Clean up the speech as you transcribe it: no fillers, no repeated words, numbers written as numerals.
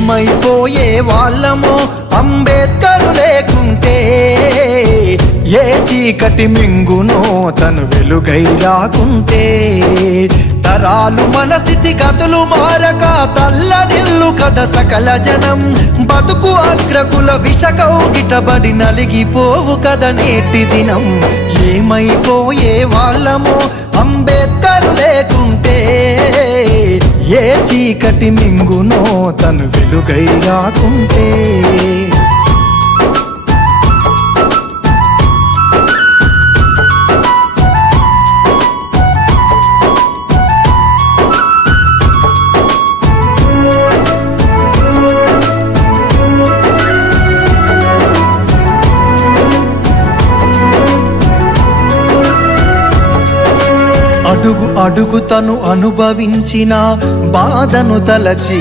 ఏమైపోయే వాళ్ళమో అంబేద్కర్ లేకుంటే, ఏ చీకటి మింగునో తను వెలుగై రాకుంటే, తరాలు మన స్థితిగతులు మారక తల్లడిల్లు కథ సకల జనం, బతుకు అగ్రకుల విషకౌగిటబడి నలిగిపోవు కథ నేటి దినం. ఏమైపోయే వాళ్ళమో అంబేద్కర్ లేకుంటే, ఏ చీకటి మింగునో తను వెలుగై రాకుంటే. అడుగు అడుగు తను అనుభవించిన బాధను తలచి,